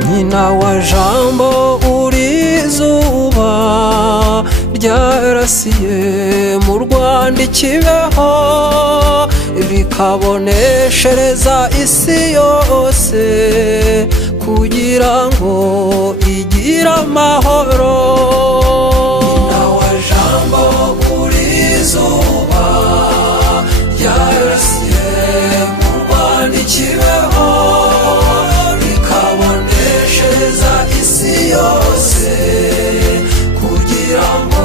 nyina wa jambo uri izuba ryarasiye mu Rwanda ikibeho rikaboneshereza isi yose kugira ngo igire amahoro. Nyina wa jambo uri izuba ryarasiye mu Rwanda ikibeho rikaboneshereza isi yose kugira ngo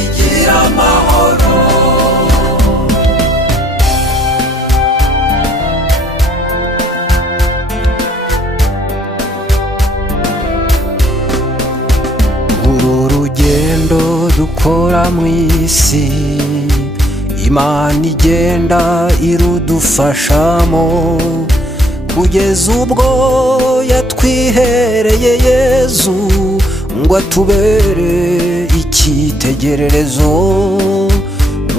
igire amahoro. Uru rugendo dukora mu isi Imana igenda irudufashamo kugeza ubwo yatwihereye Yezu ngo atubere icyitegererezo,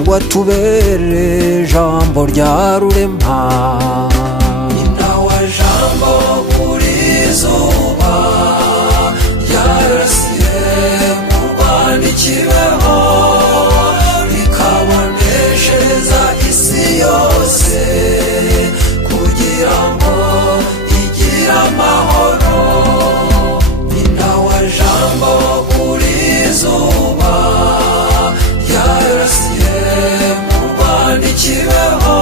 ngo atubere jambo rya rurema. Nyina wa jambo uri izuba ryarasiye mu Rwanda ikibeho rikaboneshereza isi yose kugira ngo igire amahoro. Nyina wa jambo uri izuba ryarasiye mu Rwanda ikibeho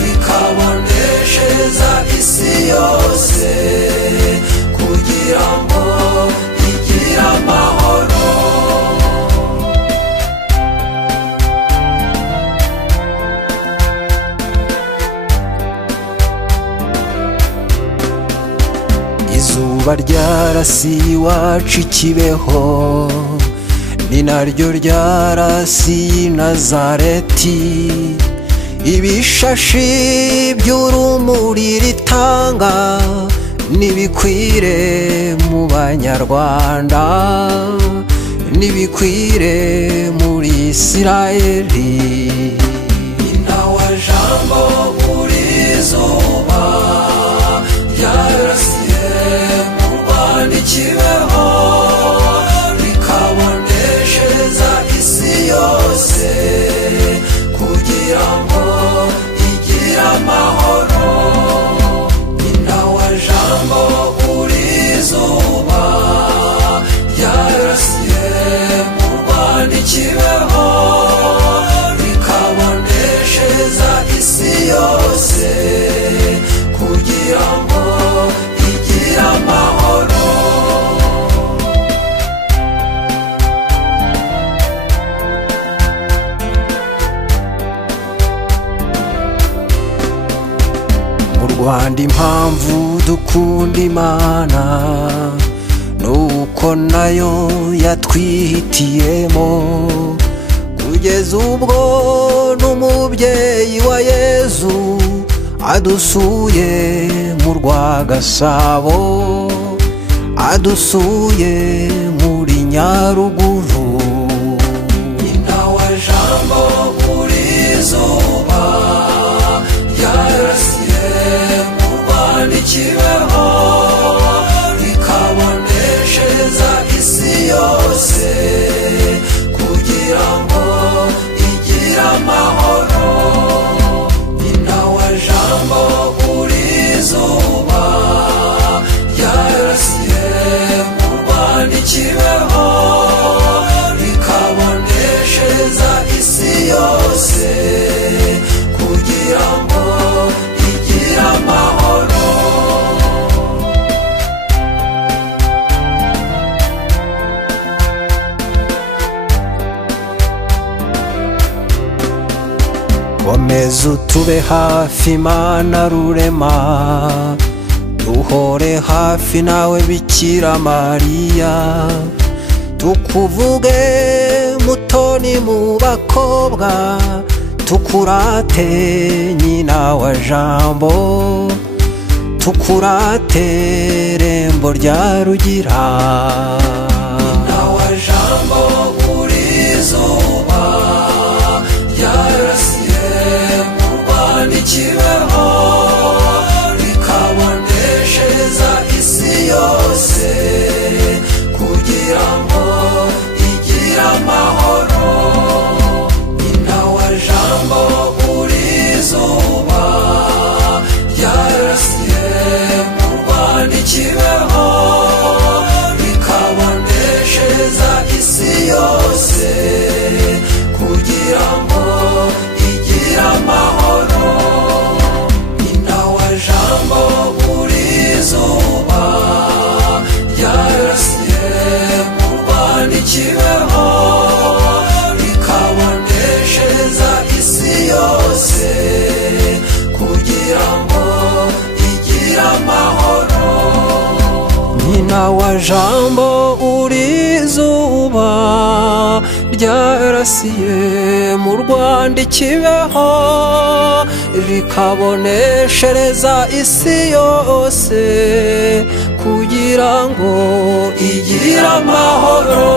rikaboneshereza isi yose kugira ngo igire amahoro. Izuba ryarasiye iwacu ikibeho ni naryo ryarasiye i Nazareti, ibishashi by'urumuri ritanga nibikwire mu Banyarwanda, nibikwire muri Isirayeli. Nyina wa jambo uri izuba ryarasiye mu Rwanda ikibeho rikaboneshereza isi yose kugira ngo igire amahoro. Nyina wa jambo uri izuba ryarasiye mu Rwanda ikibeho rikaboneshereza isi yose kugira ngo igire amahoro. Mu Rwanda impamvu dukunda Imana nuko nayo yatwihitiyemo kugeza ubwo n'umubyeyi wa Yezu adusuye mu Rwagasabo, adusuye muri Nyaruguru. Nyina wa jambo uri izuba ryarasiye mu Rwanda ikibeho rikaboneshereza isi yose kugira ngo igire amahoro. Nyina wa jambo uri izuba ryarasiye mu Rwanda ikibeho rikaboneshereza isi yose kugira ngo igire amahoro. Komeza utube hafi Mana rurema, duhore hafi nawe Bikira Mariya, tukuvuge mutoni mu bakobwa, tukurate nyina wa jambo, tukurate rembo rya Rugira. Nyina wa jambo uri izuba ryarasiye mu Rwanda ikibeho rikaboneshereza isi wa jambo uri izuba ryarasiye mu Rwanda ikibeho rikaboneshereza isi yose kugira ngo igire amahoro.